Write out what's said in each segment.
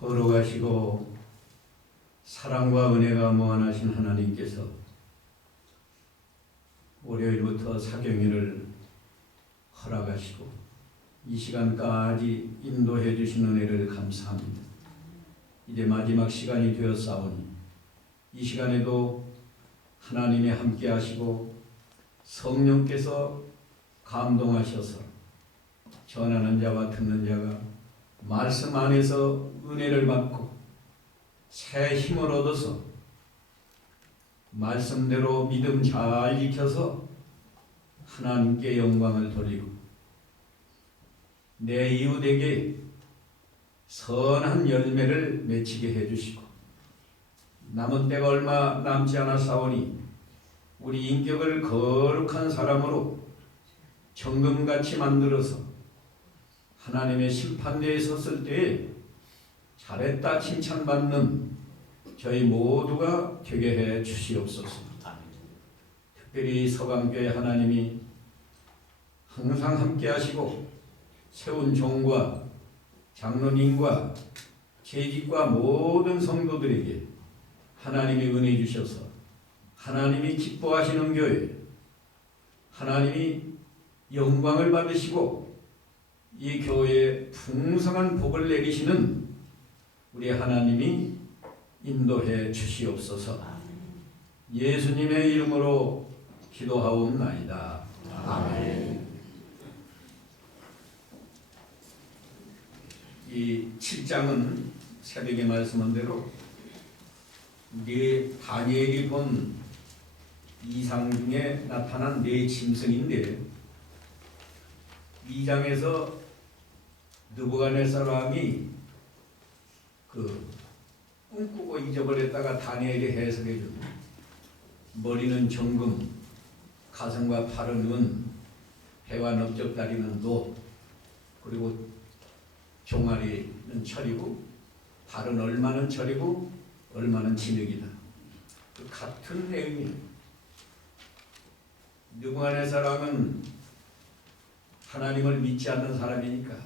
거룩하시고 사랑과 은혜가 무한하신 하나님께서 월요일부터 사경일을 허락하시고 이 시간까지 인도해 주신 은혜를 감사합니다. 이제 마지막 시간이 되었사오니 이 시간에도 하나님이 함께 하시고 성령께서 감동하셔서 전하는 자와 듣는 자가 말씀 안에서 은혜를 받고 새 힘을 얻어서 말씀대로 믿음 잘 지켜서 하나님께 영광을 돌리고 내 이웃에게 선한 열매를 맺히게 해주시고 남은 때가 얼마 남지 않았사오니 우리 인격을 거룩한 사람으로 정금같이 만들어서 하나님의 심판대에 섰을 때에 잘했다 칭찬받는 저희 모두가 되게 해 주시옵소서. 특별히 서강교회 하나님이 항상 함께 하시고 세운 종과 장로님과 재직과 모든 성도들에게 하나님이 은혜 주셔서 하나님이 기뻐하시는 교회, 하나님이 영광을 받으시고 이 교회에 풍성한 복을 내리시는 우리 하나님이 인도해 주시옵소서. 예수님의 이름으로 기도하옵나이다. 아멘. 이 7장은 새벽에 말씀한 대로 다니엘이 본 이상 중에 나타난 네 짐승인데 2장에서 느부갓네살 왕이 꿈꾸고 잊어버렸다가 다니엘이 해석해 준 머리는 정금, 가슴과 팔은 은, 배와 넓적다리는 노, 그리고 종아리는 철이고 발은 얼마는 철이고 얼마는 진흙이다. 같은 내용이에요. 느부갓네살 왕은 하나님을 믿지 않는 사람이니까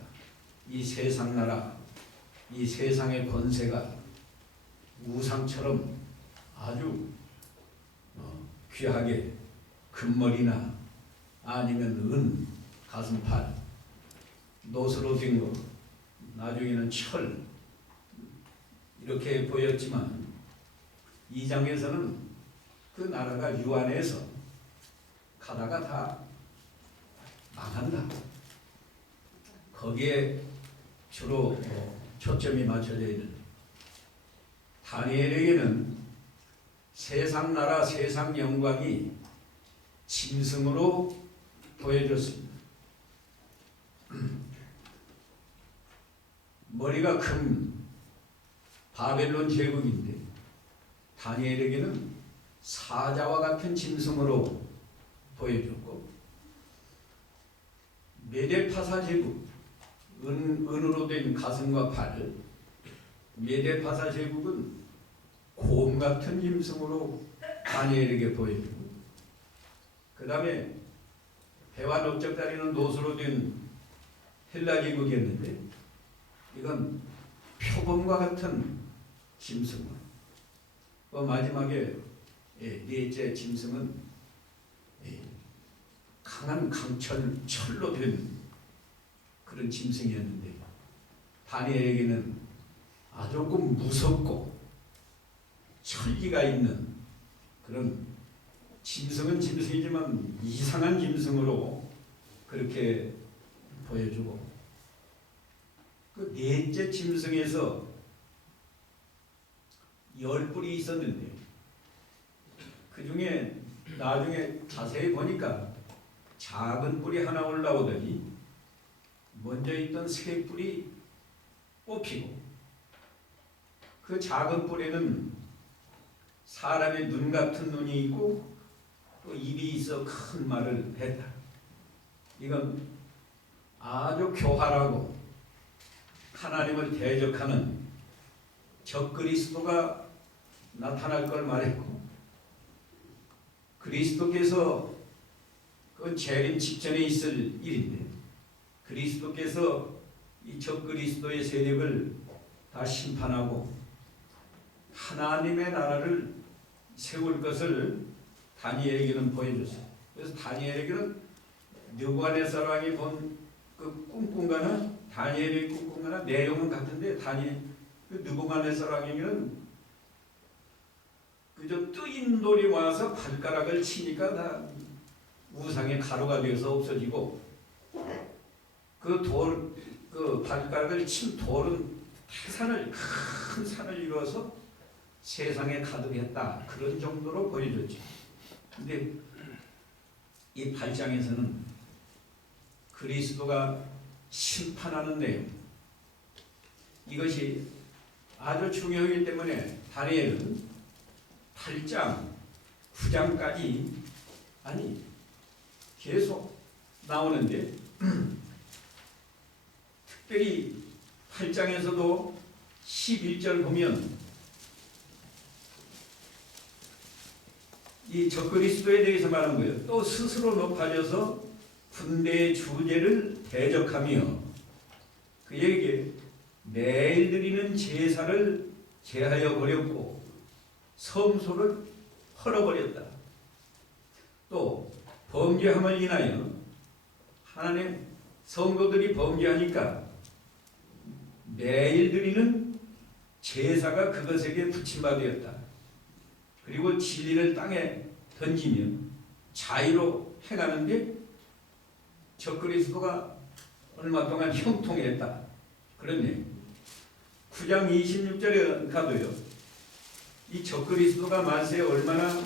이 세상 나라, 이 세상의 권세가 우상처럼 아주 귀하게 금머리나 아니면 은, 가슴팔, 노스로 된 거, 나중에는 철 이렇게 보였지만 2장에서는 그 나라가 유한해서 가다가 다 망한다. 거기에 주로 초점이 맞춰져 있는 다니엘에게는 세상 나라 세상 영광이 짐승으로 보여졌습니다. 머리가 큰 바벨론 제국인데 다니엘에게는 사자와 같은 짐승으로 보여줬고 메데파사 제국 은으로 된 가슴과 팔, 메데파사 제국은 곰 같은 짐승으로 다니엘에게 보여주고 그 다음에 배와 넓적다리는 노수로 된 헬라 제국이었는데 이건 표범과 같은 짐승. 마지막에 넷째 짐승은 강한 철로 된 그런 짐승이었는데 다니엘에게는 아주 조금 무섭고 철기가 있는 그런 짐승은 짐승이지만 이상한 짐승으로 그렇게 보여주고 그 넷째 짐승에서 10뿔이 있었는데 그 중에 나중에 자세히 보니까 작은 뿔이 하나 올라오더니 먼저 있던 3뿔이 뽑히고 그 작은 뿔에는 사람의 눈 같은 눈이 있고 또 입이 있어 큰 말을 했다. 이건 아주 교활하고 하나님을 대적하는 적그리스도가 나타날 걸 말했고 그리스도께서 그건 재림 직전에 있을 일인데 그리스도께서 이 적그리스도의 세력을 다 심판하고 하나님의 나라를 세울 것을 다니엘에게는 보여줬어요. 그래서 다니엘에게는 느부갓네살 왕이 본 그 꿈꾼거나 다니엘이 꿈꾼거나 내용은 같은데 그 느부갓네살 왕에게는 그저 뜨인 돌이 와서 발가락을 치니까 다 우상의 가루가 되어서 없어지고 그 발가락을 친 돌은 큰 산을 이루어서 세상에 가득했다. 그런 정도로 보여줬죠. 근데 이 8장에서는 그리스도가 심판하는 내용, 이것이 아주 중요하기 때문에 다니엘은 8장, 9장까지 계속 나오는데 특별히 8장에서도 11절 보면 이 적그리스도에 대해서 말하는 거예요. 또 스스로 높아져서 군대의 주제를 대적하며 그에게 매일 드리는 제사를 제하여 버렸고 성소를 헐어버렸다. 또 범죄함을 인하여 하나님 성도들이 범죄하니까 매일 드리는 제사가 그것에게 붙임받았다. 그리고 진리를 땅에 던지면 자유로 행하는데 적그리스도가 얼마 동안 형통했다. 그런데 9장 26절에 가도요. 이 적그리스도가 말세에 얼마나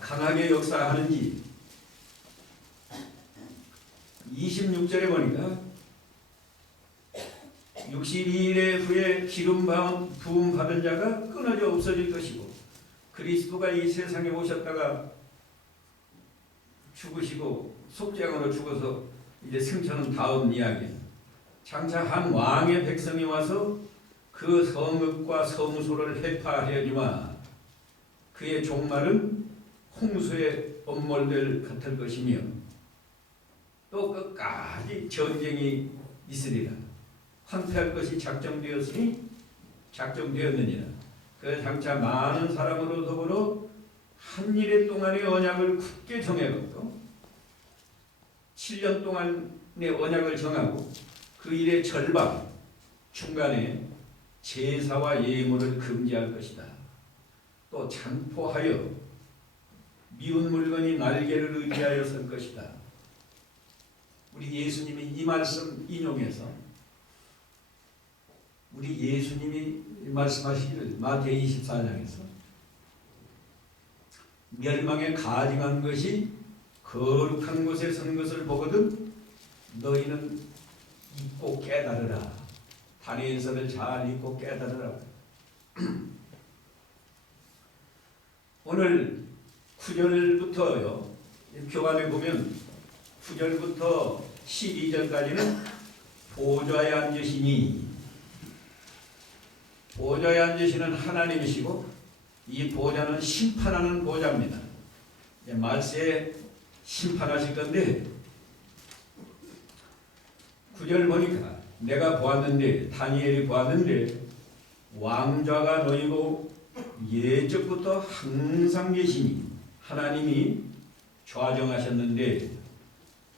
강하게 역사하는지 26절에 보니까 62일의 후에 기름 부음 받은 자가 끊어져 없어질 것이고 그리스도가 이 세상에 오셨다가 죽으시고 속죄양으로 죽어서 이제 승천은 다음 이야기예요. 장차 한 왕의 백성이 와서 그 성읍과 성소를 회파하려니와 그의 종말은 홍수의 엄몰들 같을 것이며 또 끝까지 전쟁이 있으리라. 황폐할 것이 작정되었느니라. 그 장차 많은 사람으로 더불어 한 일의 동안의 언약을 굳게 정해갖고 7년 동안의 언약을 정하고 그 일의 절반 중간에 제사와 예물을 금지할 것이다. 또 장포하여 미운 물건이 날개를 의지하여 설 것이다. 우리 예수님이 이 말씀 인용해서 우리 예수님이 말씀하시기를 마태복음 24장에서 멸망에 가증한 것이 거룩한 곳에 선 것을 보거든 너희는 잊고 깨달으라. 다니엘서를 잘 읽고 깨달으라. 오늘 9절부터요. 교환에 보면 9절부터 12절까지는 보좌에 앉으시니 보좌에 앉으시는 하나님이시고 이 보좌는 심판하는 보좌입니다. 말세에 심판하실 건데 9절 보니까 내가 보았는데 다니엘이 보았는데 왕좌가 놓이고 예적부터 항상 계시니 하나님이 좌정하셨는데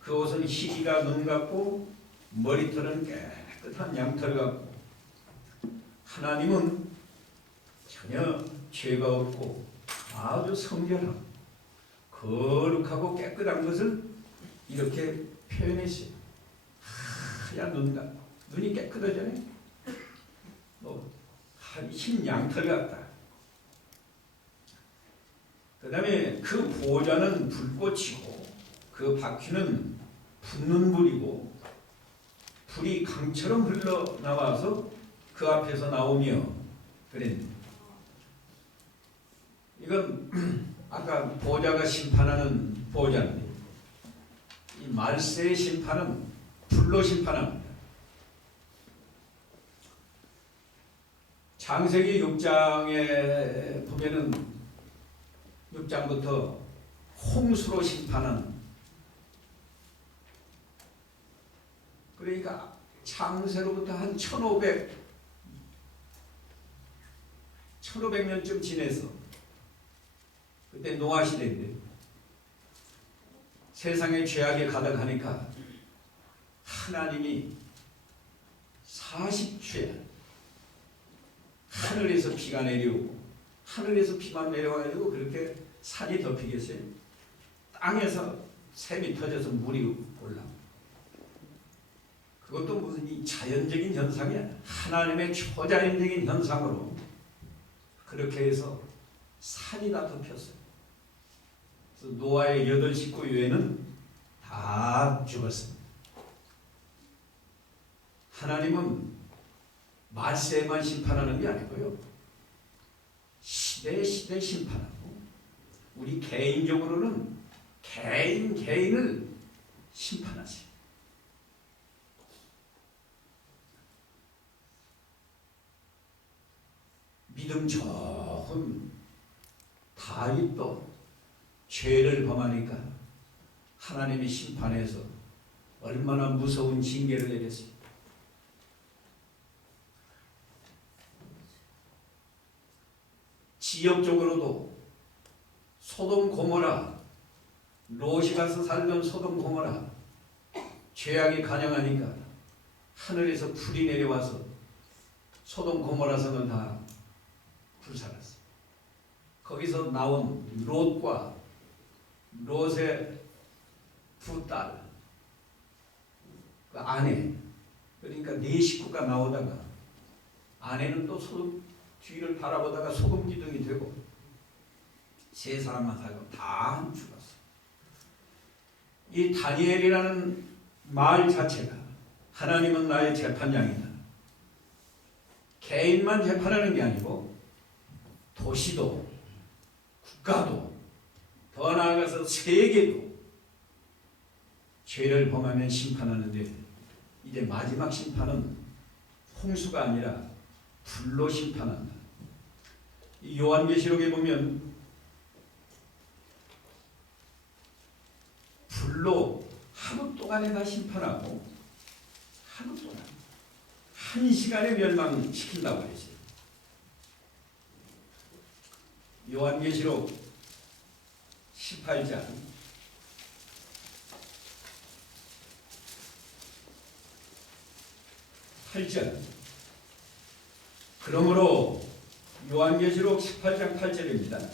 그 옷은 희기가 눈 같고 머리털은 깨끗한 양털 같고 하나님은 전혀 죄가 없고 아주 성결하고 거룩하고 깨끗한 것을 이렇게 표현했어요. 하얀 눈 같고 눈이 깨끗하잖아요. 흰 양털 같다. 그 다음에 그 보좌는 불꽃이고 그 바퀴는 붙는 불이고 불이 강처럼 흘러나와서 그 앞에서 나오며 그랬네. 이건 아까 보좌가 심판하는 보좌인데 이 말세의 심판은 불로 심판합니다. 창세기 6장에 보면은 6장부터 홍수로 심판하는, 그러니까 창세로부터 한 1500 1500년쯤 지내서 그때 노아 시대인데 세상에 죄악이 가득하니까 하나님이 40주에 하늘에서 비가 내려오고 하늘에서 비만 내려와가지고 그렇게 산이 덮이겠어요? 땅에서 샘이 터져서 물이 올라오고 그것도 무슨 이 자연적인 현상이야. 하나님의 초자연적인 현상으로 그렇게 해서 산이 다 덮였어요. 그래서 노아의 8식구 외에는 다 죽었습니다. 하나님은 말세만 심판하는 게 아니고요. 시대 심판하고 우리 개인적으로는 개인을 심판하세요. 믿음 좋은 다윗도 죄를 범하니까 하나님이 심판해서 얼마나 무서운 징계를 내렸습니다. 지역적으로도 소돔 고모라, 롯이 가서 살던 소돔 고모라 죄악이 간영하니까 하늘에서 불이 내려와서 소돔 고모라 성을 다 불살랐어요. 거기서 나온 롯과 롯의 두 딸, 그 아내, 그러니까 4식구가 나오다가 아내는 또 소돔 뒤를 바라보다가 소금 기둥이 되고 3사람만 살고 다 죽었어요. 이 다니엘이라는 말 자체가 하나님은 나의 재판장이다. 개인만 재판하는 게 아니고 도시도 국가도 더 나아가서 세계도 죄를 범하면 심판하는데 이제 마지막 심판은 홍수가 아니라 불로 심판한다. 이 요한계시록에 보면 불로 하루 동안에 다 심판하고 하루 동안 1시간에 멸망시킨다고 했어요. 요한계시록 18장 8절. 그러므로 요한계시록 18장 8절입니다.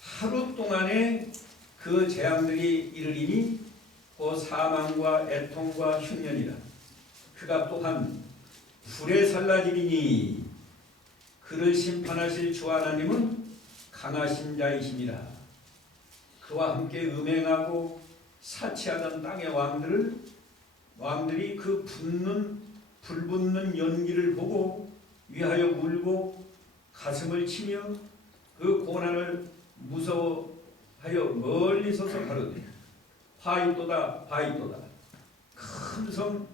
하루 동안에 그 재앙들이 이르리니 곧 사망과 애통과 흉년이라. 그가 또한 불에 살라지리니 그를 심판하실 주 하나님은 강하신 자이시니라. 그와 함께 음행하고 사치하던 땅의 왕들이 그 불붙는 연기를 보고 위하여 울고 가슴을 치며 그 고난을 무서워하여 멀리 서서 가로되 화이또다 화이또다. 큰 성,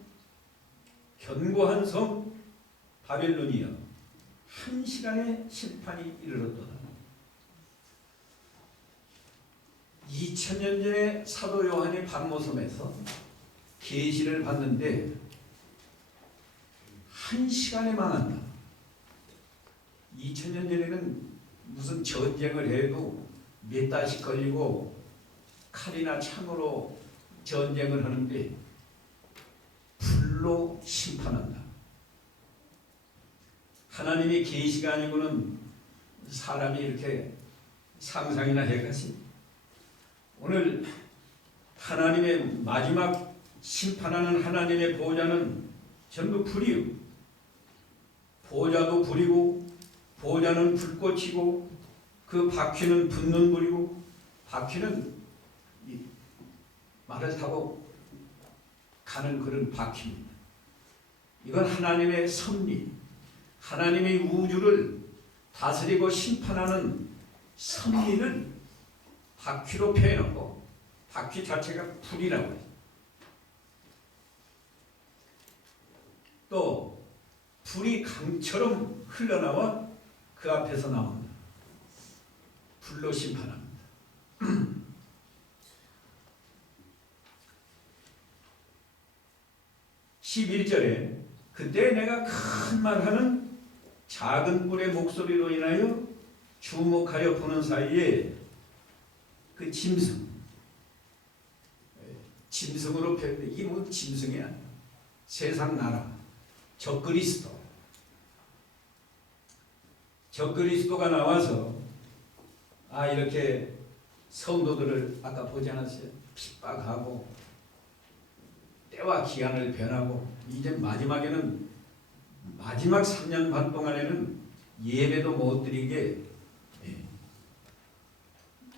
견고한 성 바벨론이여, 1시간에 심판이 이르렀도다. 2000년 전에 사도 요한이 patmos섬에서 계시를 받는데 1시간에 망한다. 2000년 전에는 무슨 전쟁을 해도 몇 달씩 걸리고 칼이나 창으로 전쟁을 하는데 불로 심판한다. 하나님의 계시가 아니고는 사람이 이렇게 상상이나 해가지. 오늘 하나님의 마지막 심판하는 하나님의 보좌는 전부 불이요. 보좌도 불이고 보좌는 불꽃이고 그 바퀴는 붙는 불이고, 바퀴는 말을 타고 가는 그런 바퀴입니다. 이건 하나님의 섭리, 하나님의 우주를 다스리고 심판하는 섭리를 바퀴로 표현하고, 바퀴 자체가 불이라고 해요. 또 불이 강처럼 흘러나와 그 앞에서 나옵니다. 불로 심판합니다. 11절에 그때 내가 큰 말하는 작은 뿔의 목소리로 인하여 주목하여 보는 사이에 그 짐승으로 표현돼. 이게 뭐 짐승이야. 세상 나라 적그리스도가 나와서 이렇게 성도들을 아까 보지 않았어요? 핍박하고 때와 기한을 변하고 이제 마지막에는 마지막 3년 반 동안에는 예배도 못 드리게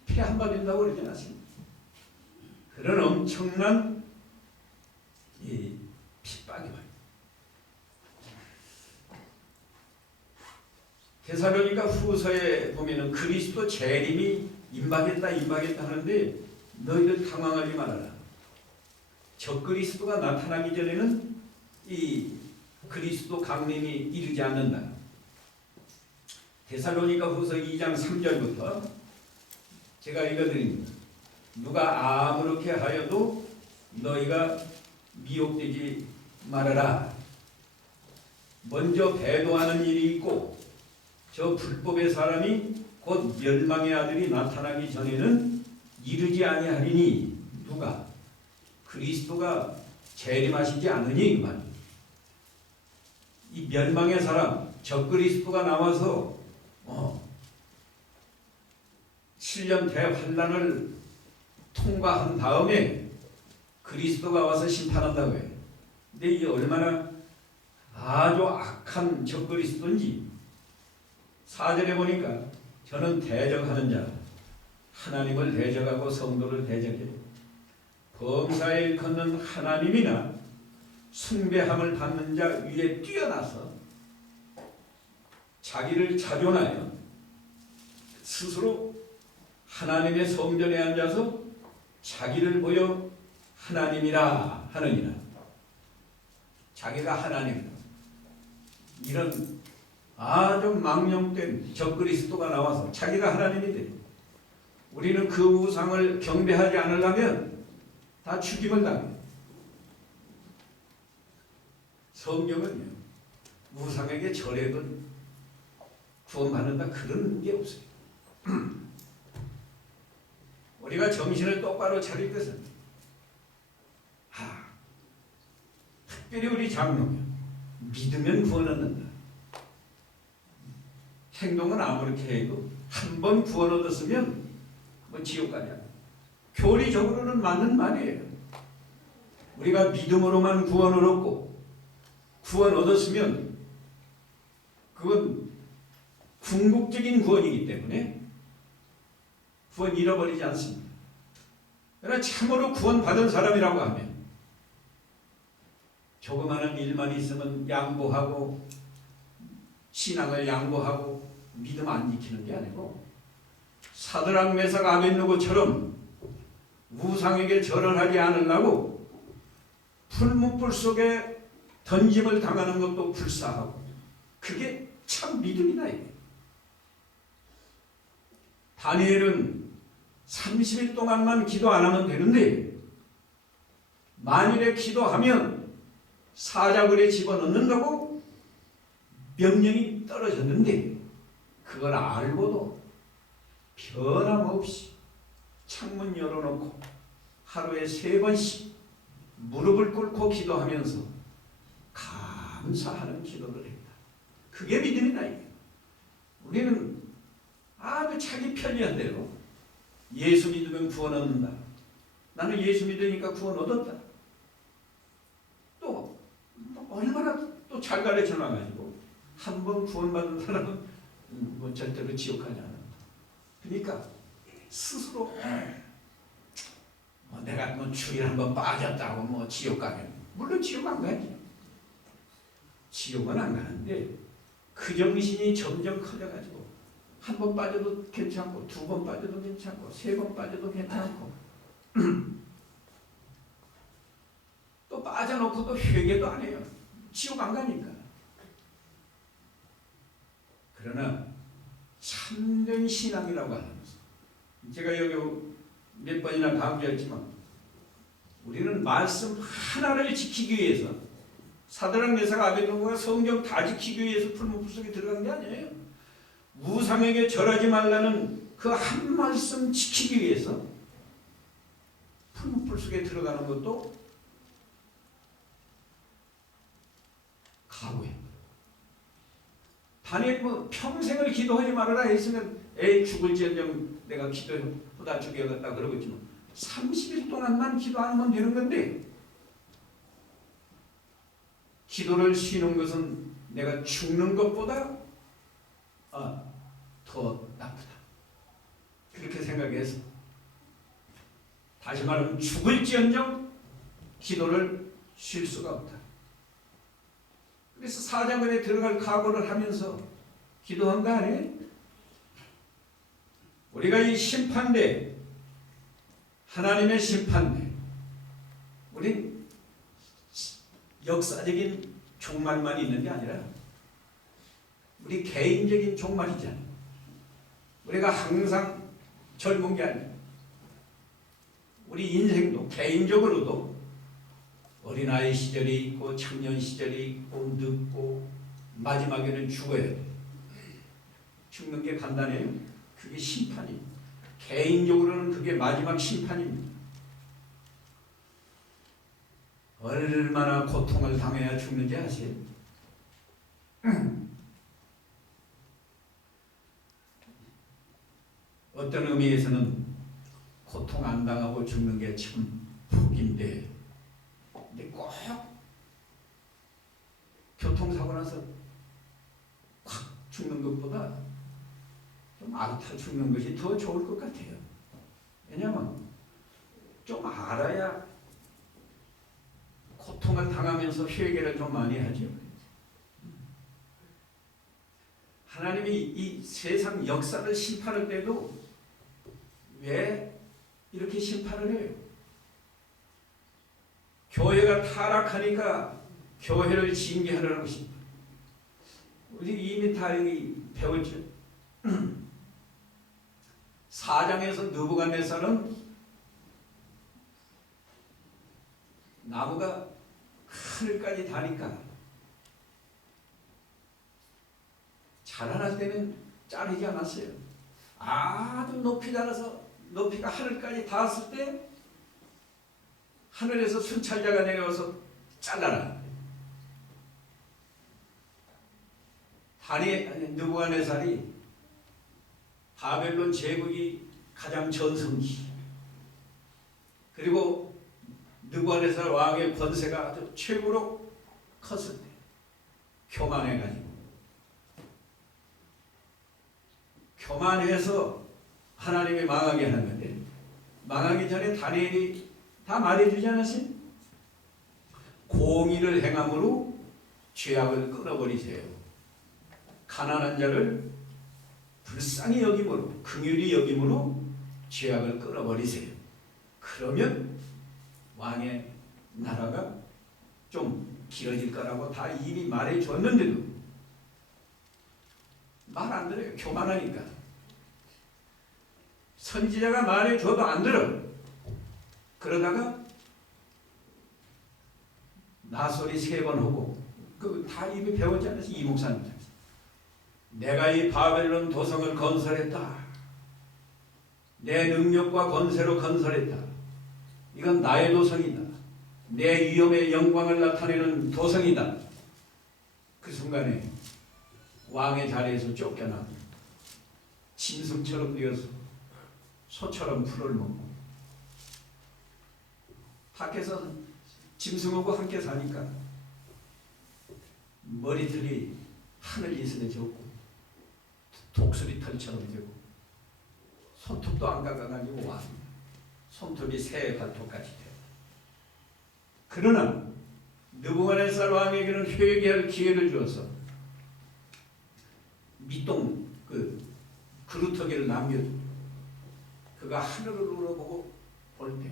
폐한받는다고 그러지 않습니까? 그런 엄청난 핍박이 와요. 데살로니가 후서에 보면은 그리스도 재림이 임박했다 하는데 너희들 당황하지 말아라. 적그리스도가 나타나기 전에는 이 그리스도 강림이 이르지 않는다. 데살로니가 후서 2장 3절부터 제가 읽어드립니다. 누가 아무렇게 하여도 너희가 미혹되지 말아라. 먼저 배도하는 일이 있고 저 불법의 사람이 곧 멸망의 아들이 나타나기 전에는 이르지 아니하리니 누가 그리스도가 재림하시지 않으니 그 말이에요. 이 멸망의 사람 적그리스도가 나와서 7년 대환란을 통과한 다음에 그리스도가 와서 심판한다고 해요. 근데 이게 얼마나 아주 악한 적그리스도인지 4절에 보니까 저는 대적하는 자 하나님을 대적하고 성도를 대적해 범사에 일컫는 하나님이나 숭배함을 받는 자 위에 뛰어나서 자기를 자존하여 스스로 하나님의 성전에 앉아서 자기를 보여 하나님이라 하느니라. 자기가 하나님이다. 이런 아주 망령된 적그리스도가 나와서 자기가 하나님이 돼. 우리는 그 우상을 경배하지 않으려면 다 죽임을 당해. 성경은요, 우상에게 절해도 구원받는다 그런 게 없어요. 우리가 정신을 똑바로 차릴 것은 특별히 우리 장로교 믿으면 구원 얻는다. 행동은 아무렇게 해도 한 번 구원 얻었으면 뭐 지옥 가냐. 교리적으로는 맞는 말이에요. 우리가 믿음으로만 구원을 얻고 구원 얻었으면 그건 궁극적인 구원이기 때문에 구원 잃어버리지 않습니다. 그러나 참으로 구원받은 사람이라고 하면 조그마한 일만 있으면 양보하고 신앙을 양보하고 믿음 안 지키는 게 아니고 사드락 메삭 아벳느고처럼 우상에게 절을 하지 않으려고 풀무불 속에 던짐을 당하는 것도 불사하고 그게 참 믿음이다. 이게. 다니엘은 30일 동안만 기도 안 하면 되는데 만일에 기도하면 사자굴에 집어넣는다고 명령이 떨어졌는데 그걸 알고도 변함없이 창문 열어놓고 하루에 3번씩 무릎을 꿇고 기도하면서 감사하는 기도를 했다. 그게 믿음이다. 이게. 우리는 아주 자기 편리한 대로 예수 믿으면 구원 얻는다. 나는 예수 믿으니까 구원 얻었다. 또 얼마나 또 잘 가르쳐 놔가지고 한 번 구원받은 사람은 뭐 절대로 지옥 가지 않는다. 그러니까 스스로 내가 뭐 주일 한번 빠졌다고 뭐 지옥 가면 물론 지옥 안 가지. 지옥은 안 가는데 그 정신이 점점 커져가지고 한 번 빠져도 괜찮고 2번 빠져도 괜찮고 3번 빠져도 괜찮고 또 빠져놓고도 회개도 안 해요. 지옥 안 가니까. 그러나 참된 신앙이라고 하는 것은 제가 여기 몇 번이나 강조했지만 우리는 말씀 하나를 지키기 위해서 사드락 메삭 아베드노고가 성경 다 지키기 위해서 풀무불 속에 들어간 게 아니에요. 우상에게 절하지 말라는 그 한 말씀 지키기 위해서 풀무불 속에 들어가는 것도 각오예요. 다니엘 뭐 평생을 기도하지 말아라 했으면 에이 죽을지언정 내가 기도하다 죽여야겠다 그러겠지만 30일 동안만 기도하면 되는 건데 기도를 쉬는 것은 내가 죽는 것보다 더 나쁘다. 그렇게 생각해서 다시 말하면 죽을지언정 기도를 쉴 수가 없다. 그래서 사자굴에 들어갈 각오를 하면서 기도한 거 아니에요? 우리가 이 심판대, 하나님의 심판대, 우린 역사적인 종말만 있는 게 아니라 우리 개인적인 종말이잖아요. 우리가 항상 젊은 게 아니에요. 우리 인생도 개인적으로도 어린아이 시절이 있고 청년 시절이 있고 늙고 마지막에는 죽어야 돼. 죽는 게 간단해요? 그게 심판이에요. 개인적으로는 그게 마지막 심판입니다. 얼마나 고통을 당해야 죽는지 아세요? 어떤 의미에서는 고통 안 당하고 죽는 게 참 복인데, 근데 꼭 교통사고 나서 확 죽는 것보다 좀 알타 죽는 것이 더 좋을 것 같아요. 왜냐하면 좀 알아야 고통을 당하면서 회개를 좀 많이 하죠. 하나님이 이 세상 역사를 심판할 때도 왜 이렇게 심판을 해요? 교회가 타락하니까 교회를 징계하려고 싶다. 우리 이미 다 여기 배웠죠. 4장에서 느부갓네살은 나무가 하늘까지 다니까 자라날 때는 자르지 않았어요. 아주 높이 자라서 높이가 하늘까지 닿았을 때 하늘에서 순찰자가 내려와서 잘라라. 느부갓네살이 바벨론 제국이 가장 전성기, 그리고 느부갓네살 왕의 권세가 아주 최고로 컸을 때 교만해서 하나님이 망하게 하는 건데, 망하기 전에 다니엘이 다 말해주지 않았어요? 공의를 행함으로 죄악을 끊어버리세요. 가난한 자를 불쌍히 여김으로, 긍휼히 여김으로 죄악을 끊어버리세요. 그러면 왕의 나라가 좀 길어질 거라고 다 이미 말해줬는데도 말 안 들어요. 교만하니까. 선지자가 말해줘도 안 들어. 그러다가 나소리 3번 하고, 그 다 이미 배웠지 않았어요? 이 목사님. 내가 이 바벨론 도성을 건설했다. 내 능력과 권세로 건설했다. 이건 나의 도성이다. 내 위엄의 영광을 나타내는 도성이다. 그 순간에 왕의 자리에서 쫓겨나 짐승처럼 되어서 소처럼 풀을 먹고, 밖에서 짐승하고 함께 사니까 머리털이 하늘 이슬에 졌고 독수리 털처럼 되고 손톱도 안 깎아가지고 왔습니다. 손톱이 새 발톱까지 돼요. 그러나 느부갓네살 왕에게는 회개할 기회를 주어서 밑동 그루터기를 남겨주고, 그가 하늘을 우러보고 볼 때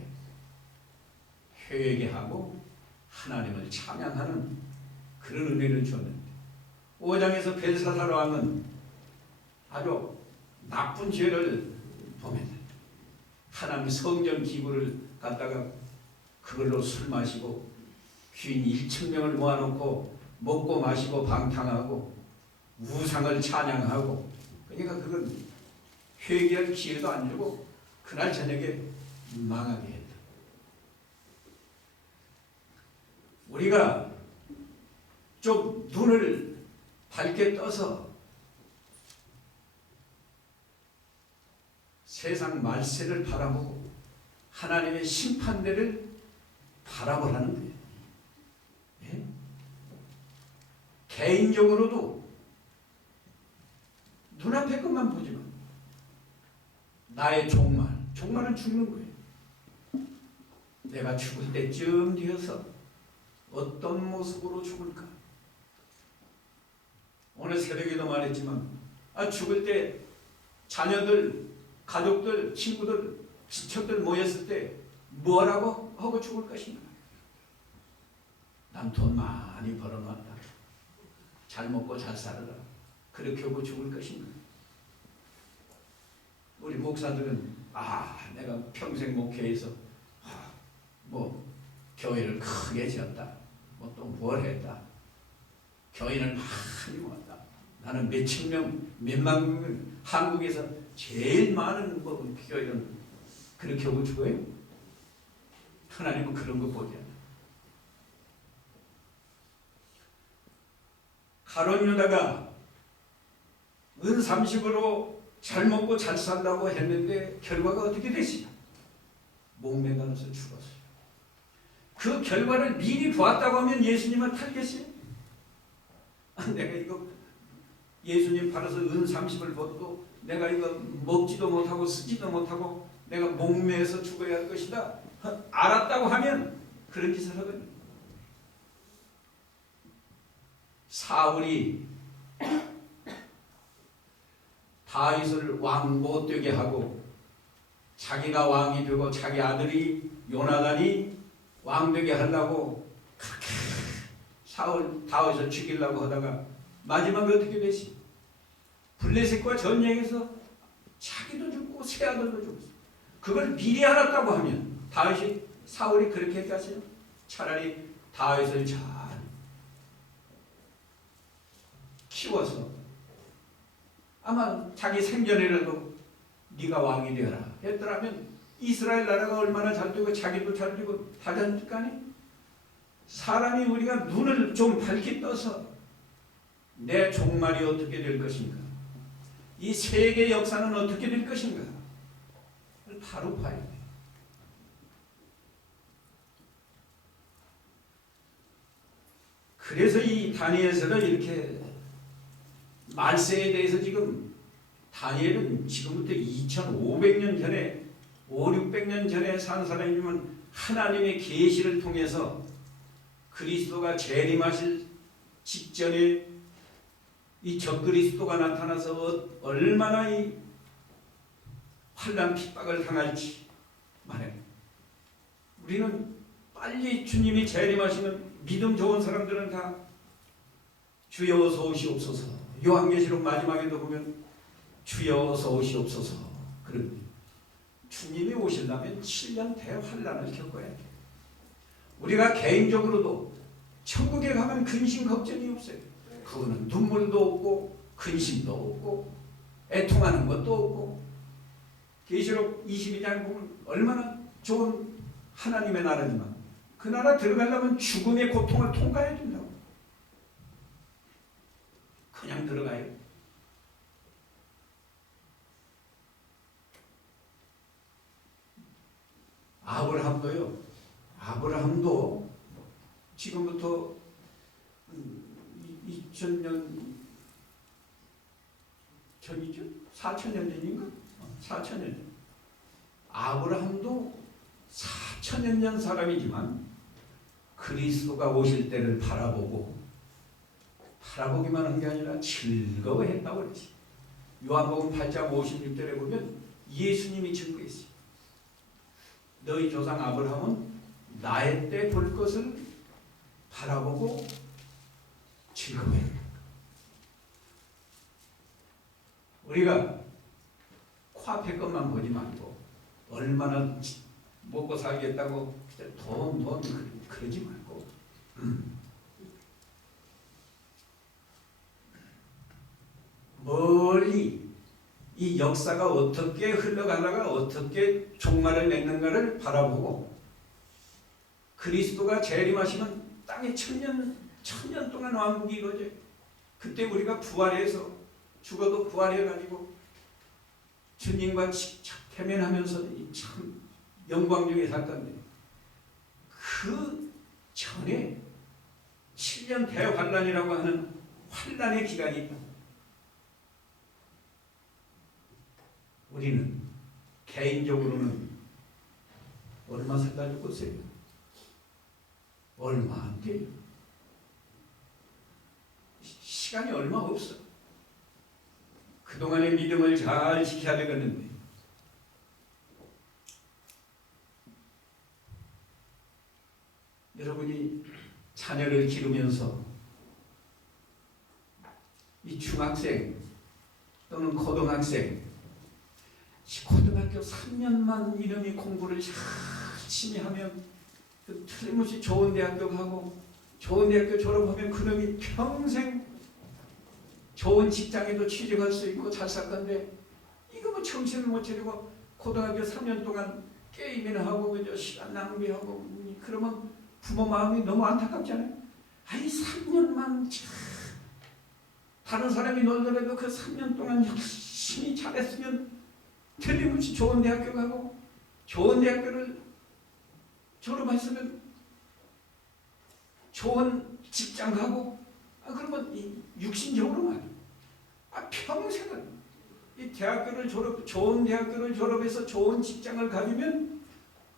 회개하고 하나님을 찬양하는 그런 은혜를 주었는데, 5장에서 벨사살 왕은 아주 나쁜 죄를 범했다. 하나님 성전 기구를 갖다가 그걸로 술 마시고 쉰 1,000명을 모아놓고 먹고 마시고 방탕하고 우상을 찬양하고, 그러니까 그건 회개할 기회도 안 주고 그날 저녁에 망하게 했다. 우리가 좀 눈을 밝게 떠서 세상 말세를 바라보고 하나님의 심판대를 바라보라는 거예요. 예? 개인적으로도 눈앞의 것만 보지 마. 나의 종말은 죽는 거예요. 내가 죽을 때쯤 되어서 어떤 모습으로 죽을까? 오늘 새벽에도 말했지만 죽을 때 자녀들, 가족들, 친구들, 친척들 모였을 때 뭐라고 하고 죽을 것인가? 난 돈 많이 벌어놨다. 잘 먹고 잘 살아라. 그렇게 하고 죽을 것인가? 우리 목사들은 내가 평생 목회해서 뭐 교회를 크게 지었다. 뭐 또 뭘 했다. 교인을 많이 모았다. 나는 몇천 명, 몇만 명, 한국에서 제일 많은 교회는 그렇게 하고 죽어요? 하나님은 그런 거 보지 않아요. 가룟 유다가 은 30으로 잘 먹고 잘 산다고 했는데 결과가 어떻게 됐어요? 목매달아서 죽었어요. 그 결과를 미리 보았다고 하면 예수님은 팔겠어요? 내가 이거 예수님 팔아서 은 30을 벌어도 내가 이거 먹지도 못하고 쓰지도 못하고 내가 목매에서 죽어야 할 것이다. 알았다고 하면 그런 짓을 하거든요. 사울이 다윗을 왕 못 되게 하고 자기가 왕이 되고 자기 아들이 요나단이 왕 되게 하려고 그렇게 다윗을 죽이려고 하다가 마지막에 어떻게 되시? 블레셋과 전쟁에서 자기도 죽고 새 아들도 죽었어. 그걸 미리 알았다고 하면 사울이 그렇게 했겠어요? 차라리 다윗을 잘 키워서 아마 자기 생전에라도 네가 왕이 되어라 했더라면 이스라엘 나라가 얼마나 잘 되고 자기도 잘 되고 다 잘 될 거 아니에요? 사람이 우리가 눈을 좀 밝게 떠서 내 종말이 어떻게 될 것인가, 이 세계 역사는 어떻게 될 것인가 바로 봐야 돼요. 그래서 이 다니엘서는 이렇게 말세에 대해서 지금 다니엘은 지금부터 2500년 전에 500~600년 전에 산 사람이면 하나님의 계시를 통해서 그리스도가 재림하실 직전에 이 적그리스도가 나타나서 얼마나 이 환난 핍박을 당할지 말해요. 우리는 빨리 주님이 재림하시는 믿음 좋은 사람들은 다 주여 어서 오시옵소서. 요한계시록 마지막에도 보면 주여 어서 오시옵소서. 그런 주님이 오시려면 7년 대환란을 겪어야 돼요. 우리가 개인적으로도 천국에 가면 근심 걱정이 없어요. 그거는 눈물도 없고 근심도 없고 애통하는 것도 없고. 계시록 22장 보면 얼마나 좋은 하나님의 나라지만 그 나라 들어가려면 죽음의 고통을 통과해야 된다고. 그냥 들어가요. 아브라함도 지금부터 2000년 전이죠? 4000년 전인가? 4000년. 아브라함도 4000년 전 사람이지만 그리스도가 오실 때를 바라보기만 한 게 아니라 즐거워했다고 그랬지. 요한복음 8장 56절에 보면 예수님이 증거했어요. 너희 조상 아브라함은 나의 때 볼 것을 바라보고 즐거워했다. 우리가 코앞에 것만 보지 말고 얼마나 먹고 살겠다고 돈 그러지 말고 멀리 이 역사가 어떻게 흘러가다가 어떻게 종말을 맺는가를 바라보고 그리스도가 재림하시면 땅에 천년 동안 왕국이 이루어져요. 그때 우리가 부활해서 죽어도 부활해가지고 주님과 직접 대면하면서 참 영광 중에 살 건데 그 전에 7년 대환란이라고 하는 환란의 기간이 있다. 우리는 개인적으로는 얼마 살다 죽었어요? 얼마 안 돼요. 시간이 얼마 없어. 그동안의 믿음을 잘 지켜야 되겠는데 여러분이 자녀를 기르면서 이 중학생 또는 고등학생 고등학교 3년만 이놈이 공부를 열심히 하면 그 틀림없이 좋은 대학교 가고 좋은 대학교 졸업하면 그놈이 평생 좋은 직장에도 취직할 수 있고 잘 살 건데 이거 뭐 정신을 못 차리고 고등학교 3년 동안 게임이나 하고 그저 시간 낭비하고 그러면 부모 마음이 너무 안타깝잖아요. 아니 3년만 다른 사람이 놀더라도 그 3년 동안 열심히 잘했으면 틀림없이 좋은 대학교 가고 좋은 대학교를 졸업했으면 좋은 직장 가고 그러면 육신적으로 말이야. 평생을 이 대학교를 좋은 대학교를 졸업해서 좋은 직장을 가지면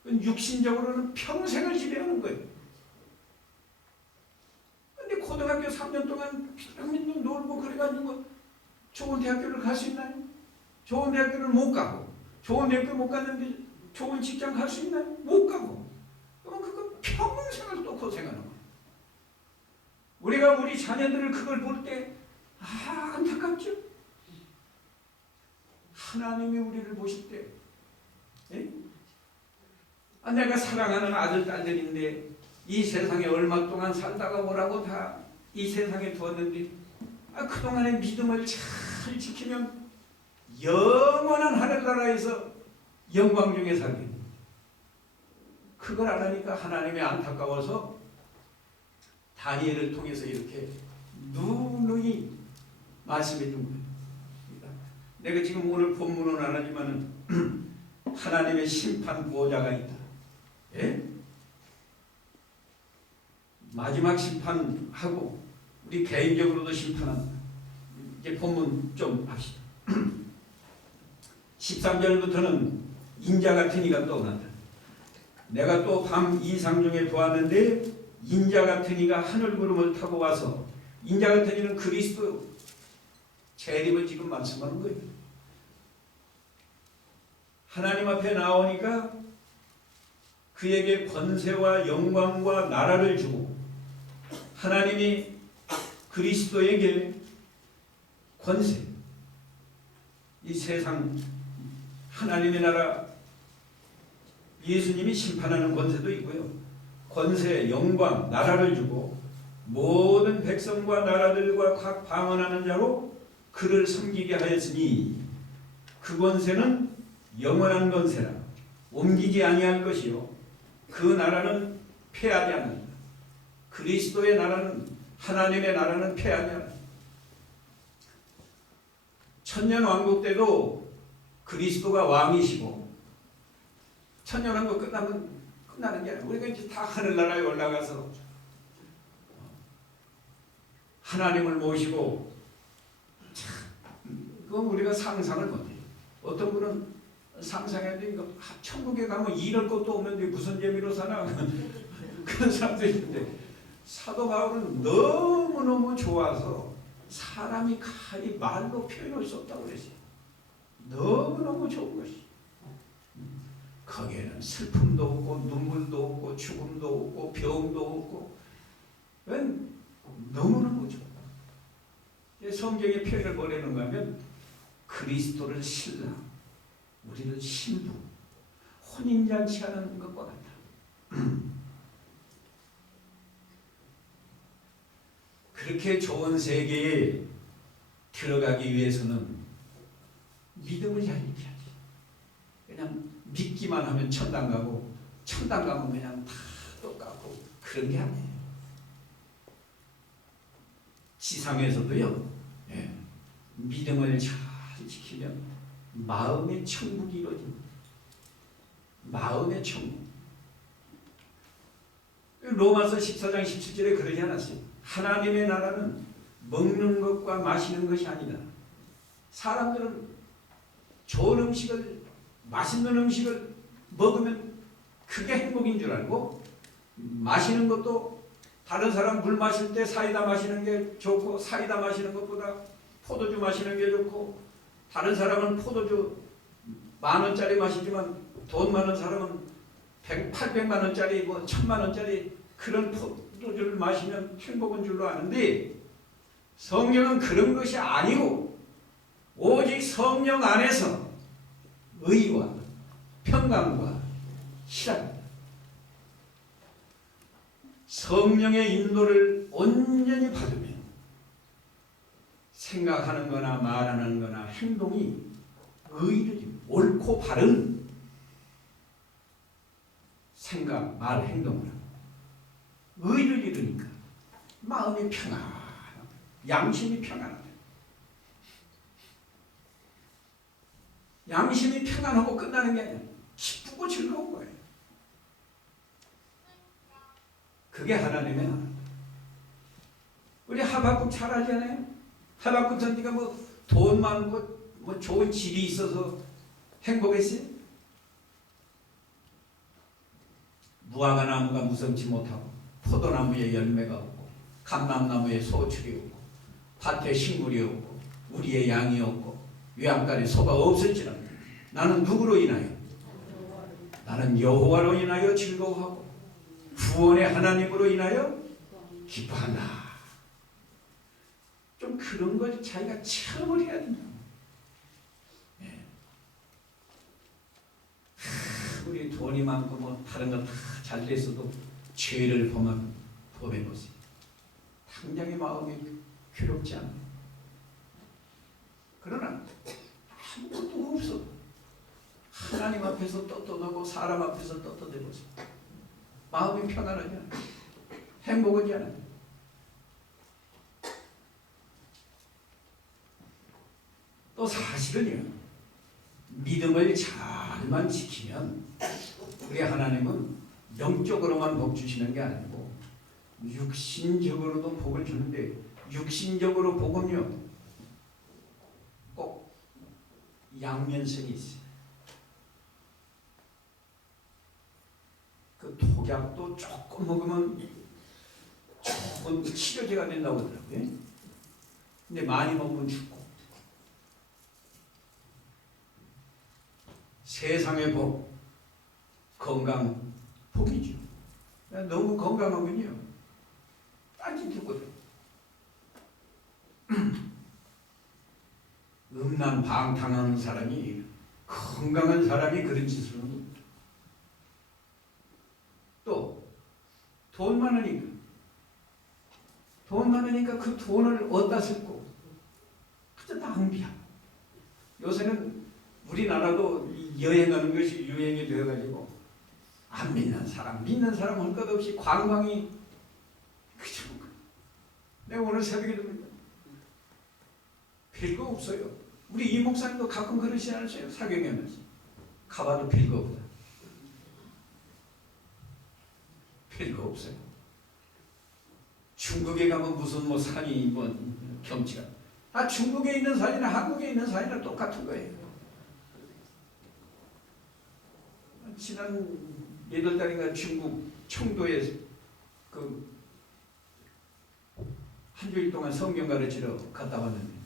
육신적으로는 평생을 지배하는 거예요. 근데 고등학교 3년 동안 피라미드 놀고 그래가지고 좋은 대학교를 갈 수 있나요? 좋은 대학교를 못 가고 좋은 대학교 못 갔는데 좋은 직장 갈 수 있나요? 못 가고 그러면 그거 평생을 또 고생하는 거예요. 우리가 우리 자녀들을 그걸 볼 때 안타깝죠? 하나님이 우리를 보실 때 내가 사랑하는 아들, 딸들인데 이 세상에 얼마 동안 살다가 오라고 다 이 세상에 두었는데 그동안의 믿음을 잘 지키면 영원한 하늘나라에서 영광 중에 살게. 그걸 안 하니까 하나님이 안타까워서 다니엘을 통해서 이렇게 누누이 말씀해 준 거예요. 내가 지금 오늘 본문은 안 하지만은 하나님의 심판 보호자가 있다. 예? 마지막 심판하고 우리 개인적으로도 심판한다. 이제 본문 좀 합시다. 13절부터는 인자 같은 이가 떠난다. 내가 또 밤 이상 중에 보았는데 인자 같은 이가 하늘 구름을 타고 와서 인자 같은 이는 그리스도 재림을 지금 말씀하는 거예요. 하나님 앞에 나오니까 그에게 권세와 영광과 나라를 주고 하나님이 그리스도에게 권세, 이 세상 하나님의 나라 예수님이 심판하는 권세도 있고요. 권세, 영광, 나라를 주고 모든 백성과 나라들과 각 방언하는 자로 그를 섬기게 하였으니 그 권세는 영원한 권세라 옮기지 아니할 것이요 그 나라는 패하지 않는다. 그리스도의 나라는 하나님의 나라는 패하지 않는다. 천년왕국 때도 그리스도가 왕이시고 천년왕국 끝나면 끝나는 게 아니라 우리가 이제 다 하늘나라에 올라가서 하나님을 모시고 그건 우리가 상상을 못해요. 어떤 분은 상상해도 이거 천국에 가면 일할 것도 없는데 무슨 재미로 사나 그런 사람도 있는데 사도 바울은 너무너무 좋아서 사람이 가히 말로 표현할 수 없다고 그랬어요. 너무너무 좋은 것이 거기에는 슬픔도 없고 눈물도 없고 죽음도 없고 병도 없고 너무너무 좋아. 성경의 표현을 뭐라는가 하면 그리스도를 신랑 우리를 신부 혼인잔치 하는 것과 같다. 그렇게 좋은 세계에 들어가기 위해서는 믿음을 잘 익혀야지. 그냥 믿기만 하면 천당 가고 천당 가면 그냥 다 똑같고 그런 게 아니에요. 지상에서도요. 예, 믿음을 잘 지키면 마음의 천국이 이루어집니다. 마음의 천국. 로마서 14장 17절에 그러지 않았어요. 하나님의 나라는 먹는 것과 마시는 것이 아니다. 사람들은 좋은 음식을, 맛있는 음식을 먹으면 그게 행복인 줄 알고, 마시는 것도 다른 사람 물 마실 때 사이다 마시는 게 좋고, 사이다 마시는 것보다 포도주 마시는 게 좋고, 다른 사람은 포도주 10,000원짜리 마시지만 돈 많은 사람은 800만 원짜리, 1000만 원짜리 그런 포도주를 마시면 행복한 줄로 아는데, 성경은 그런 것이 아니고 오직 성령 안에서 의와 평강과 희락입니다. 성령의 인도를 온전히 받으면 생각하는 거나 말하는 거나 행동이 의를, 옳고 바른 생각, 말, 행동을 하고 의를 이루니까 마음이 평안하고 양심이 평안하다. 양심이 평안하고 끝나는 게 아니라 기쁘고 즐거운 거예요. 그게 하나님의 나라. 우리 하박국 잘 알잖아요. 하박국 전지가 돈 많고 좋은 집이 있어서 행복했어요? 무화과 나무가 무성치 못하고 포도나무에 열매가 없고 감람나무에 소출이 없고 밭에 식물이 없고 우리의 양이 없고 외양간에 소가 없을지라 나는 누구로 인하여? 나는 여호와로 인하여 즐거워하고 구원의 하나님으로 인하여 기뻐한다. 좀 그런 걸 자기가 체험을 해야 된다. 네. 우리 돈이 많고 다른 거 다 잘 됐어도 죄를 범해보세요. 당장의 마음이 괴롭지 않아요. 그러나 아무것도 없어. 하나님 앞에서 떳떳하고 사람 앞에서 떳떳해보세요. 마음이 평안하지 않아요. 행복하지 않아요. 또 사실은요, 믿음을 잘만 지키면 우리 하나님은 영적으로만 복 주시는 게 아니고 육신적으로도 복을 주는데, 육신적으로 복은요 꼭 양면성이 있어요. 그 독약도 조금 먹으면 조금 치료제가 된다고 하더라고요. 근데 많이 먹으면 죽고. 세상의 복, 건강, 복이죠. 너무 건강하면요 딴짓하거든. 음란방탕하는 사람이, 건강한 사람이 그런 짓을 하는 겁니다. 또 돈 많으니까 그 돈을 어디다 쓸고 그저 낭비하고. 요새는 우리나라도 여행하는 것이 유행이 되어가지고 안 믿는 사람 할 것 없이 관광이 그저. 내가 오늘 새벽에 듣는다. 별거 없어요. 우리 이 목사님도 가끔 그러시지 않으세요? 사경하면서 가봐도 별거 없다. 별거 없어요. 중국에 가면 무슨 산이 경치가 다 중국에 있는 산이나 한국에 있는 산이나 똑같은 거예요. 지난 8달인가 중국 청도에 한 주일 동안 성경 가르치러 갔다 왔는데,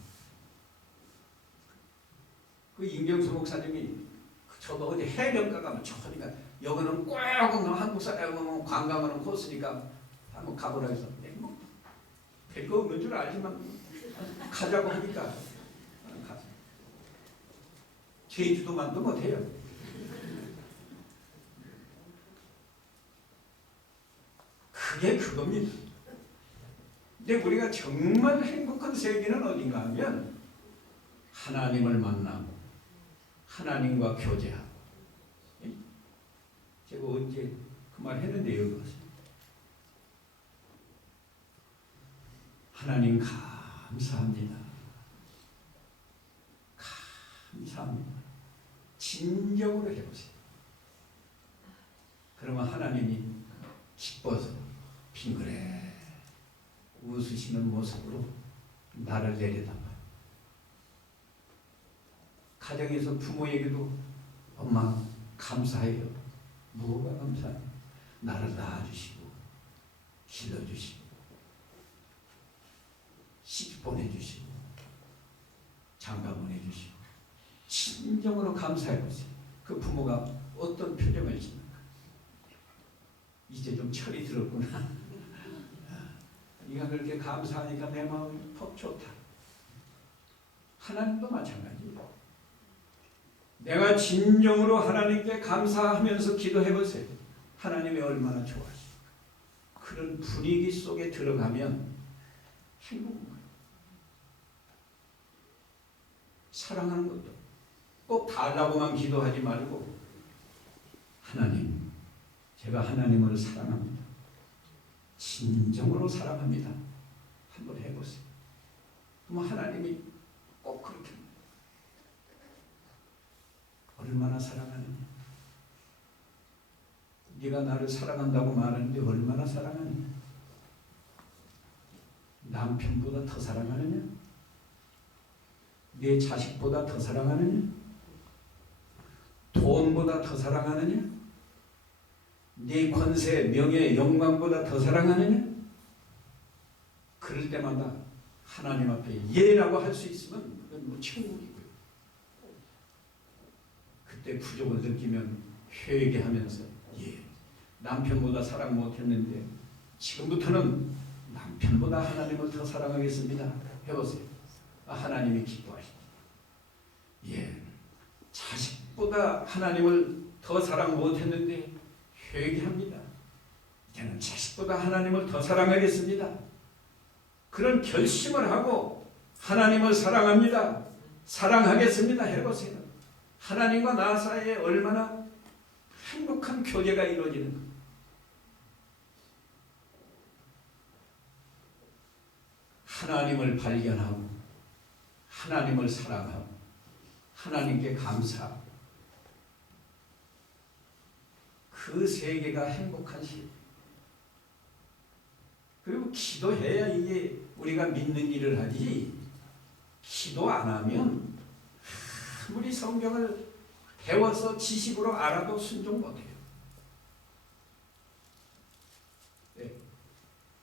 그 임경수 목사님이 저도 어디 해변가 가면 좋으니까 여기는 꼭 한국 사람 관광하는 코스니까 한번 가보라 해서 별거 없는 줄 알지만 가자고 하니까 가자. 제주도만도 못해요. 그게 그겁니다. 근데 우리가 정말 행복한 세계는 어딘가 하면 하나님을 만나고 하나님과 교제하고. 제가 언제 그 말 했는데요. 하나님 감사합니다. 감사합니다. 진정으로 해보세요. 그러면 하나님이 기뻐서 빙그레 웃으시는 모습으로 나를 내려다봐요. 가정에서 부모에게도 엄마 감사해요. 뭐가 감사해요? 나를 낳아주시고 길러주시고 시집 보내주시고 장가 보내주시고 진정으로 감사해보세요. 그 부모가 어떤 표정을 짓는가. 이제 좀 철이 들었구나. 네가 그렇게 감사하니까 내 마음이 퍽 좋다. 하나님도 마찬가지예요. 내가 진정으로 하나님께 감사하면서 기도해보세요. 하나님이 얼마나 좋아하십니까? 그런 분위기 속에 들어가면 행복한 거예요. 사랑하는 것도 꼭 달라고만 기도하지 말고 하나님, 제가 하나님을 사랑합니다. 진정으로 사랑합니다. 한번 해보세요. 그럼 하나님이 꼭 그렇게 얼마나 사랑하느냐. 네가 나를 사랑한다고 말하는데 얼마나 사랑하느냐. 남편보다 더 사랑하느냐? 내 자식보다 더 사랑하느냐? 돈보다 더 사랑하느냐? 네 권세, 명예, 영광보다 더 사랑하느냐? 그럴 때마다 하나님 앞에 예라고 할 수 있으면 그건 뭐 천국이고요. 그때 부족을 느끼면 회개하면서 남편보다 사랑 못했는데 지금부터는 남편보다 하나님을 더 사랑하겠습니다. 해보세요. 하나님이 기뻐하십니다. 자식보다 하나님을 더 사랑 못했는데 회개합니다. 이제는 자식보다 하나님을 더 사랑하겠습니다. 그런 결심을 하고 하나님을 사랑합니다. 사랑하겠습니다. 해보세요. 하나님과 나 사이에 얼마나 행복한 교제가 이루어지는가. 하나님을 발견하고 하나님을 사랑하고 하나님께 감사하고 그 세계가 행복한 세계. 그리고 기도해야 이게 우리가 믿는 일을 하지, 기도 안 하면 아무리 성경을 배워서 지식으로 알아도 순종 못해요.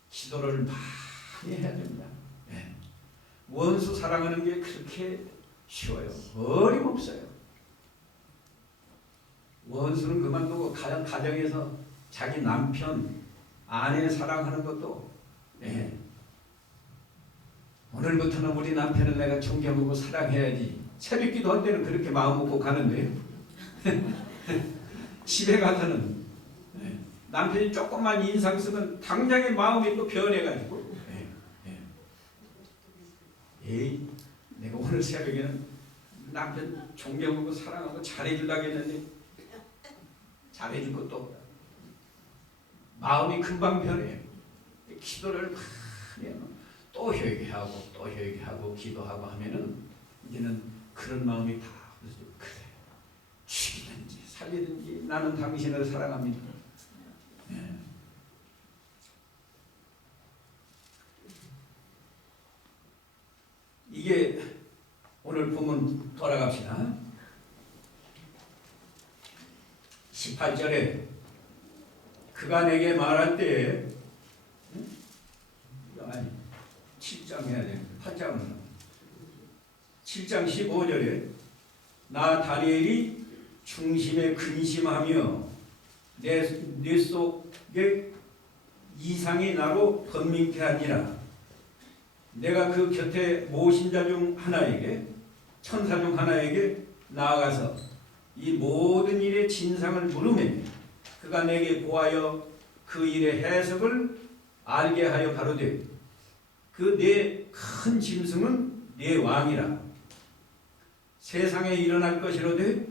기도를 많이 해야 됩니다. 원수 사랑하는 게 그렇게 쉬워요. 어림없어요. 원수는 그만두고 가정에서 자기 남편, 아내 사랑하는 것도 오늘부터는 우리 남편은 내가 존경하고 사랑해야지. 새벽기도 할 때는 그렇게 마음 먹고 가는데요. 집에 가서는 남편이 조금만 인상 쓰면 당장에 마음이 또 변해가지고 내가 오늘 새벽에는 남편 존경하고 사랑하고 잘해주려고 했는데 잘해줄 것도 없다. 마음이 금방 변해요. 기도를 많이 하면 또 회개하고 또 회개하고 기도하고 하면은 이제는 그런 마음이 다 그래. 죽이든지 살리든지 나는 당신을 사랑합니다. 이게 오늘 본문 돌아갑시다. 18절에 그가 내게 말할 때에 7장 해야 돼. 8장은 7장 15절에 나 다니엘이 중심에 근심하며 내 속에 이상이 나로 번민케 하니라. 내가 그 곁에 모신자 중 하나에게 천사 중 하나에게 나아가서 이 모든 일의 진상을 물으매 그가 내게 고하여 그 일의 해석을 알게 하여 가로되 그 네 큰 짐승은 네 왕이라. 세상에 일어날 것이로되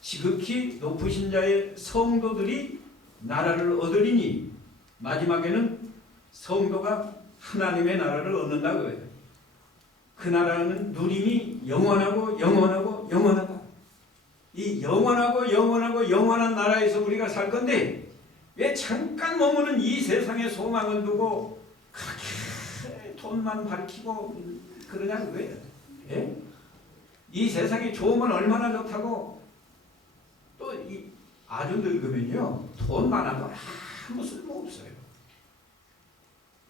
지극히 높으신 자의 성도들이 나라를 얻으리니 마지막에는 성도가 하나님의 나라를 얻는다고 해요. 그 나라는 누림이 영원하고 영원하고 영원하다. 이 영원하고 영원하고 영원한 나라에서 우리가 살 건데 왜 잠깐 머무는 이 세상의 소망을 두고 그렇게 돈만 밝히고 그러냐는 거예요. 예? 이 세상이 좋으면 얼마나 좋다고. 또 아주 늙으면요 돈 많아도 아무 쓸모 없어요.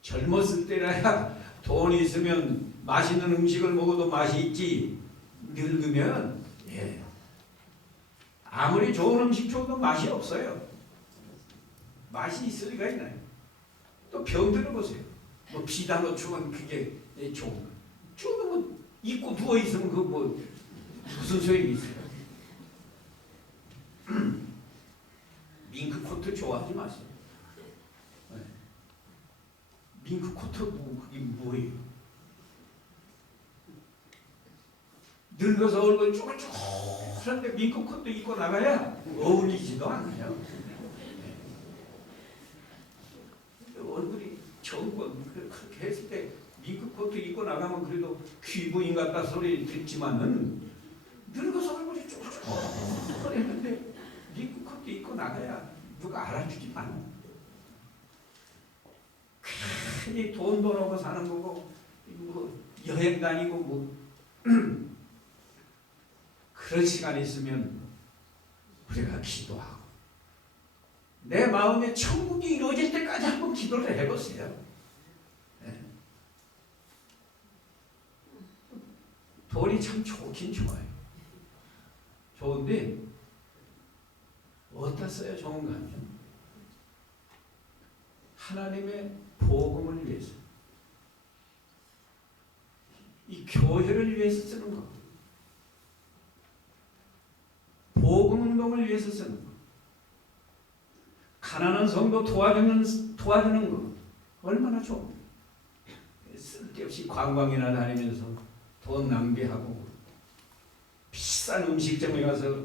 젊었을 때라야 돈이 있으면 맛있는 음식을 먹어도 맛이 있지. 늙으면 아무리 좋은 음식 줘도 맛이 없어요. 맛이 있을 리가 있나요? 또 병 들어보세요. 뭐 비단어 주면 그게 좋은 거. 주면 뭐 입고 누워 있으면 그 뭐 무슨 소용이 있어요? 밍크 코트 좋아하지 마세요. 밍크 코트 뭐 그게 뭐예요? 늙어서 얼굴 쭈글쭈글한데 밍크 코트 입고 나가야 어울리지도 않아요. 얼굴이 젊고 그렇게 했을 때 밍크 코트 입고 나가면 그래도 귀부인 같다 소리 듣지만은 늙어서 얼굴이 쭈글쭈글했는데 밍크 코트 입고 나가야 누가 알아주지 않아. 괜히 돈 벌어고 사는 거고 뭐 여행 다니고 뭐 그런 시간이 있으면 우리가 기도하고 내 마음에 천국이 이루어질 때까지 한번 기도를 해보세요. 네. 돈이 참 좋긴 좋아요. 좋은데 어디다 써야 좋은가 하면 하나님의 복음을 위해서 이 교회를 위해서 쓰는 거, 복음 운동을 위해서 쓰는 거, 가난한 성도 도와주는 거 얼마나 좋아. 쓸데없이 관광이나 다니면서 돈 낭비하고 비싼 음식점에 가서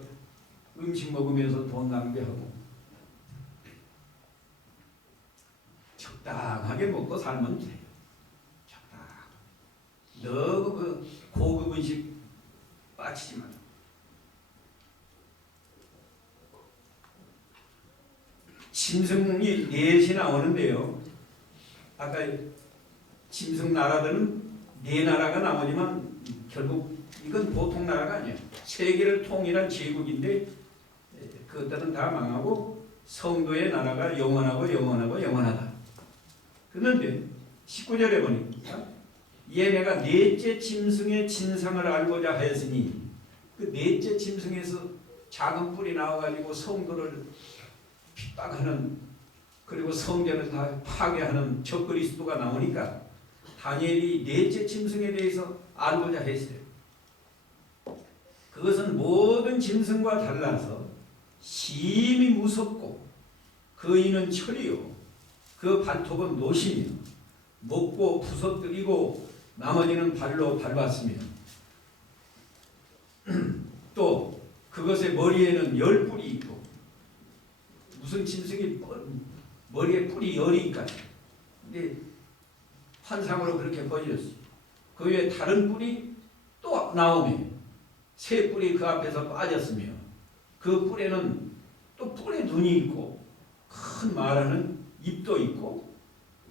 음식 먹으면서 돈 낭비하고 적당하게 먹고 살면 돼요. 적당하게. 너무 그 고급 음식 빠치지 마. 짐승이 넷이 나오는데요. 아까 짐승 나라들은 네 나라가 나오지만 결국 이건 보통 나라가 아니에요. 세계를 통일한 제국인데 그것들은 다 망하고 성도의 나라가 영원하고 영원하고 영원하다. 그런데 19절에 보니까 이에 내가 넷째 짐승의 진상을 알고자 하였으니 그 넷째 짐승에서 작은 뿔이 나와가지고 성도를 핍박하는 그리고 성전을 다 파괴하는 적그리스도가 나오니까 다니엘이 넷째 짐승에 대해서 알고자 했어요. 그것은 모든 짐승과 달라서 심히 무섭고 그 이는 철이요 그 발톱은 노시며 먹고 부서뜨리고 나머지는 발로 밟았으며 또 그것의 머리에는 10뿔이 있고 무슨 짐승이 머리에 뿔이 10이 있까 근데 환상으로 그렇게 보여졌어요. 그 위에 다른 뿔이 또 나오며 새 뿔이 그 앞에서 빠졌으며 그 뿔에는 또 뿔에 눈이 있고 큰 말하는 입도 있고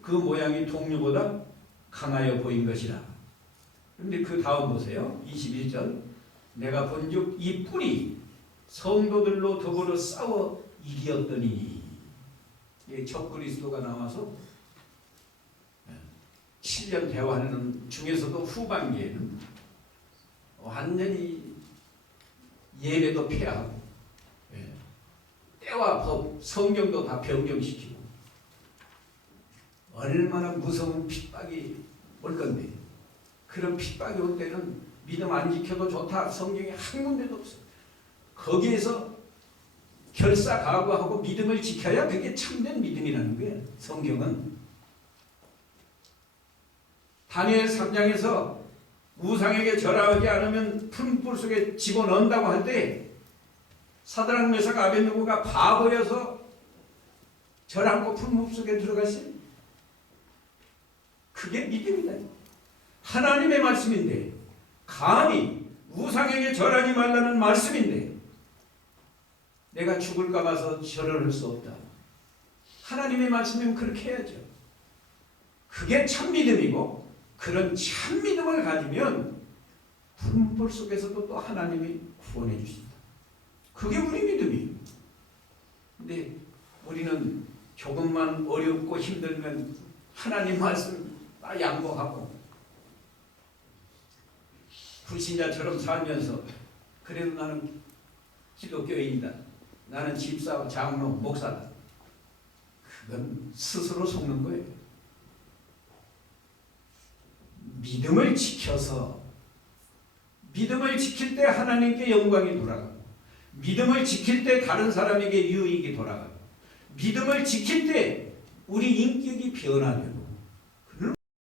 그 모양이 동류보다 강하여 보인 것이라. 그런데 그 다음 보세요. 21절 내가 본즉 이 뿔이 성도들로 더불어 싸워 이겼더니 적그리스도가 나와서 7년 대화하는 중에서도 후반기에는 완전히 예배도 폐하고 때와 법, 성경도 다 변경시키고 얼마나 무서운 핍박이 올 건데 그런 핍박이 올 때는 믿음 안 지켜도 좋다. 성경에 한 군데도 없어요. 거기에서 결사각오하고 믿음을 지켜야 그게 참된 믿음이라는 거예요. 성경은 다니엘 3장에서 우상에게 절하지 않으면 푸른불 속에 집어넣는다고 할 때 사드락 메삭 아벳느고가 바보여서 절 않고 푸른불 속에 들어갔어요. 그게 믿음이다. 하나님의 말씀인데, 감히 우상에게 절하지 말라는 말씀인데 내가 죽을까 봐서 절을 할 수 없다. 하나님의 말씀이면 그렇게 해야죠. 그게 참 믿음이고, 그런 참 믿음을 가지면 푸른불 속에서도 또 하나님이 구원해 주신다. 그게 우리 믿음이에요. 근데 우리는 조금만 어렵고 힘들면 하나님 말씀 다 양보하고 불신자처럼 살면서 그래도 나는 기독교인이다, 나는 집사, 장로, 목사다. 그건 스스로 속는 거예요. 믿음을 지켜서, 믿음을 지킬 때 하나님께 영광이 돌아가고, 믿음을 지킬 때 다른 사람에게 유익이 돌아가고, 믿음을 지킬 때 우리 인격이 변화되고,